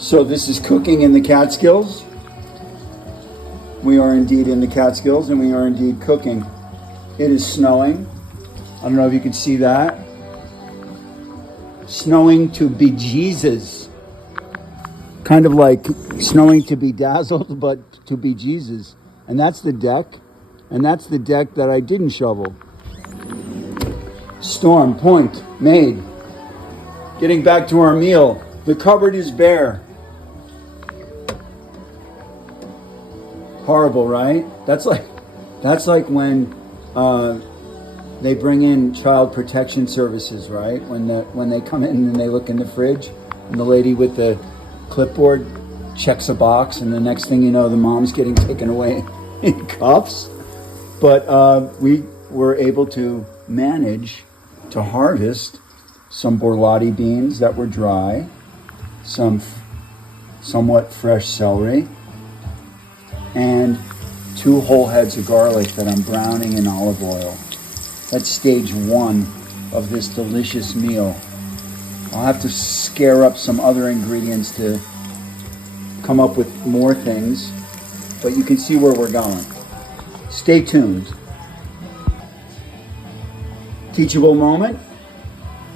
So this is cooking in the Catskills. We are indeed in the Catskills and we are indeed cooking. It is snowing. I don't know if you can see that. Snowing to bejesus. Kind of like snowing to be dazzled, but to be Jesus. And that's the deck. And that's the deck that I didn't shovel. Storm, point, made. Getting back to our meal. The cupboard is bare. Horrible, right? That's like when they bring in child protection services, right? When they come in and they look in the fridge, and the lady with the clipboard checks a box, and the next thing you know, the mom's getting taken away in cuffs. But we were able to manage to harvest some borlotti beans that were dry, some somewhat fresh celery, and 2 whole heads of garlic that I'm browning in olive oil. That's stage 1 of this delicious meal. I'll have to scare up some other ingredients to come up with more things, but you can see where we're going. Stay tuned. Teachable moment.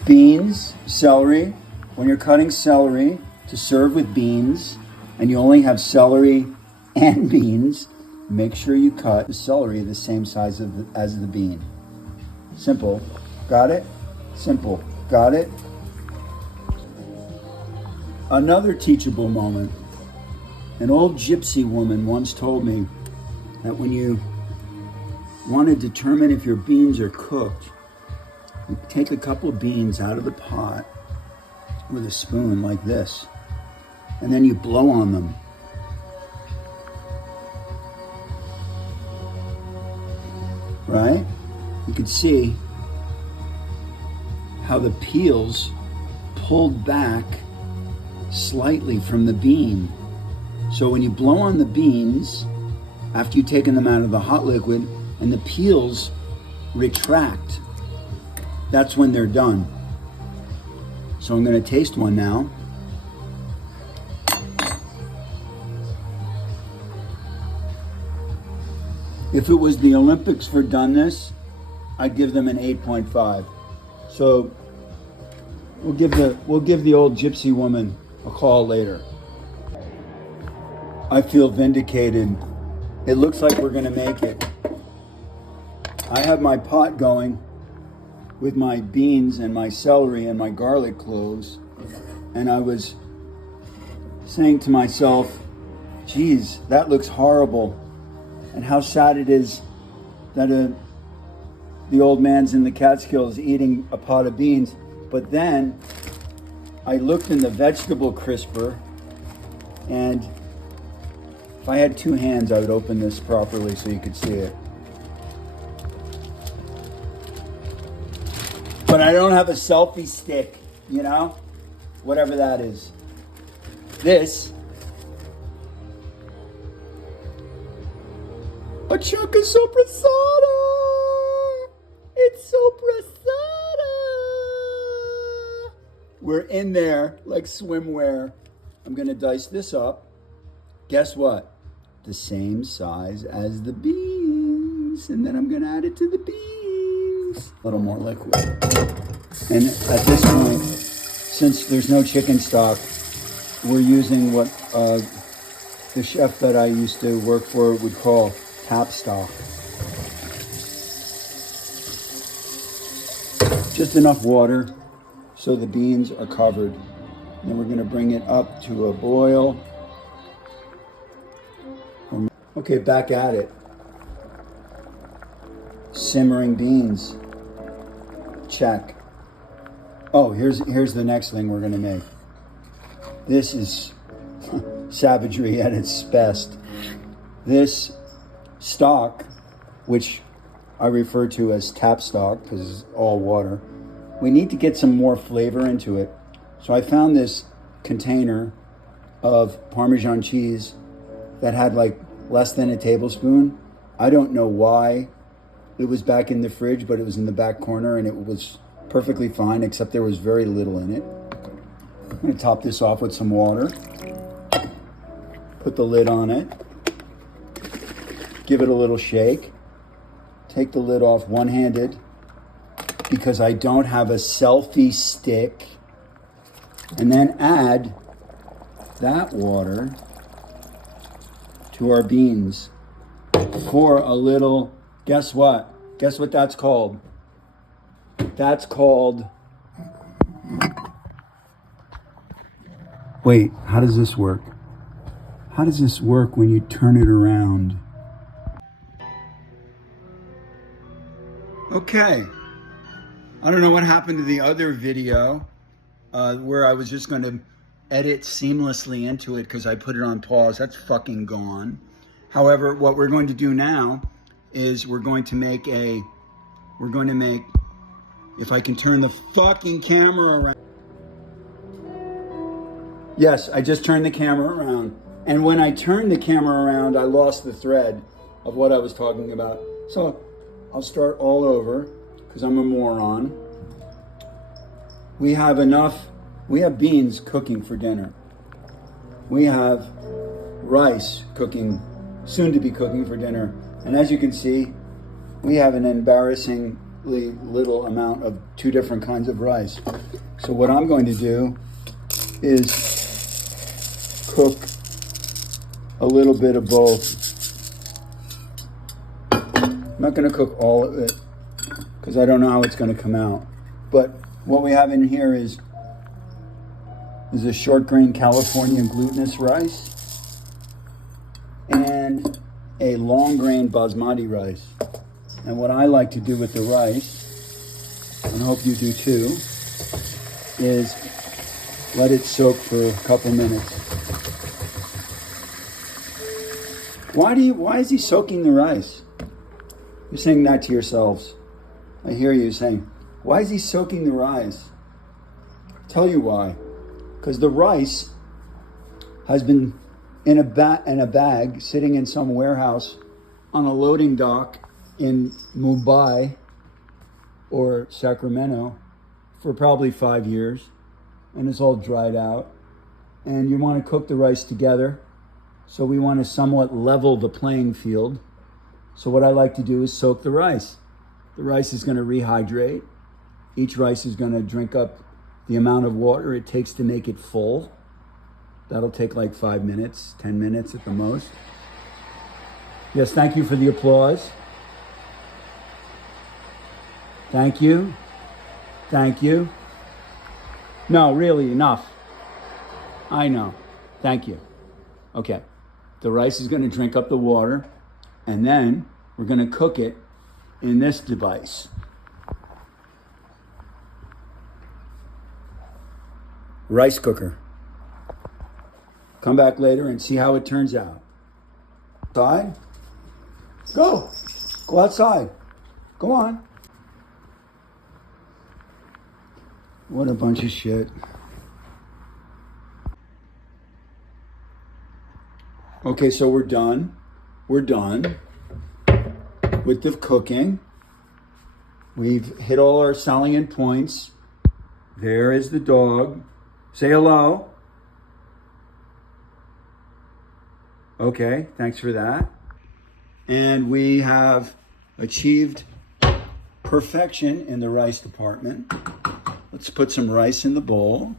Beans, celery. When you're cutting celery to serve with beans, and you only have celery and beans, make sure you cut the celery the same size as the bean. Simple. Got it? Simple. Got it? Another teachable moment. An old gypsy woman once told me that when you want to determine if your beans are cooked, you take a couple of beans out of the pot with a spoon like this, and then you blow on them. Right? You can see how the peels pulled back slightly from the bean. So when you blow on the beans, after you've taken them out of the hot liquid, and the peels retract, that's when they're done. So I'm going to taste one now. If it was the Olympics for doneness, I'd give them an 8.5. So we'll give the old gypsy woman a call later. I feel vindicated. It looks like we're going to make it. I have my pot going with my beans and my celery and my garlic cloves, and I was saying to myself, geez, that looks horrible. And how sad it is that the old man's in the Catskills eating a pot of beans. But then I looked in the vegetable crisper, and if I had 2 hands, I would open this properly so you could see it. But I don't have a selfie stick, you know? Whatever that is. This, a chunk of sopressata! It's sopressata! We're in there like swimwear. I'm gonna dice this up. Guess what? The same size as the beans. And then I'm gonna add it to the beans. A little more liquid. And at this point, since there's no chicken stock, we're using what the chef that I used to work for would call tap stock. Just enough water so the beans are covered. Then we're gonna bring it up to a boil. Okay, back at it. Simmering beans. Check. Oh, here's the next thing we're gonna make. This is savagery at its best. This stock, which I refer to as tap stock because it's all water, we need to get some more flavor into it. So I found this container of Parmesan cheese that had like less than a tablespoon. I don't know why it was back in the fridge, but it was in the back corner and it was perfectly fine, except there was very little in it. I'm gonna top this off with some water. Put the lid on it. Give it a little shake. Take the lid off one-handed because I don't have a selfie stick. And then add that water to our beans for a little, guess what? Guess what that's called? That's called, wait, how does this work? How does this work when you turn it around? Okay. I don't know what happened to the other video where I was just going to edit seamlessly into it because I put it on pause. That's fucking gone. However, what we're going to do now is we're going to make, if I can turn the fucking camera around. Yes, I just turned the camera around. And when I turned the camera around, I lost the thread of what I was talking about. So I'll start all over because I'm a moron. We have beans cooking for dinner. We have rice cooking, soon to be cooking for dinner. And as you can see, we have an embarrassingly little amount of two different kinds of rice. So what I'm going to do is cook a little bit of both. I'm not going to cook all of it because I don't know how it's going to come out. But what we have in here is a short grain California glutinous rice and a long grain basmati rice. And what I like to do with the rice, and I hope you do too, is let it soak for a couple minutes. Why is he soaking the rice? You're saying that to yourselves. I hear you saying, why is he soaking the rice? I'll tell you why. Because the rice has been in a bag sitting in some warehouse on a loading dock in Mumbai or Sacramento for probably 5 years, and it's all dried out. And you want to cook the rice together, so we want to somewhat level the playing field. So what I like to do is soak the rice. The rice is going to rehydrate. Each rice is going to drink up the amount of water it takes to make it full. That'll take like 5 minutes, 10 minutes at the most. Yes, thank you for the applause. Thank you. Thank you. No, really, enough. I know. Thank you. Okay. The rice is going to drink up the water, and then we're going to cook it in this device. Rice cooker. Come back later and see how it turns out. Outside? Go. Go outside. Go on. What a bunch of shit. Okay, so we're done. We're done with the cooking. We've hit all our salient points. There is the dog. Say hello. Okay, thanks for that. And we have achieved perfection in the rice department. Let's put some rice in the bowl.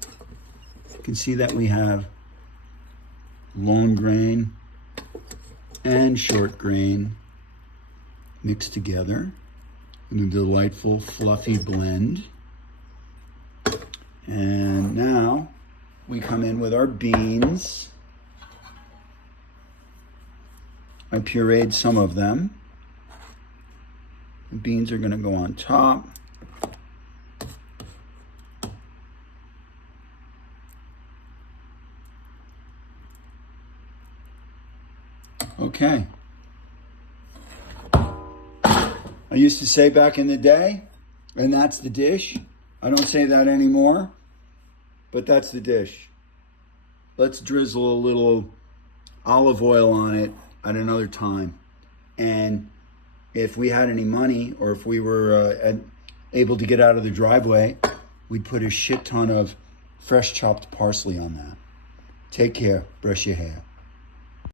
You can see that we have long grain and short grain mixed together in a delightful fluffy blend. And now we come in with our beans. I pureed some of them. The beans are going to go on top. Okay. I used to say back in the day, and that's the dish. I don't say that anymore, but that's the dish. Let's drizzle a little olive oil on it at another time. And if we had any money, or if we were able to get out of the driveway, we'd put a shit ton of fresh chopped parsley on that. Take care. Brush your hair.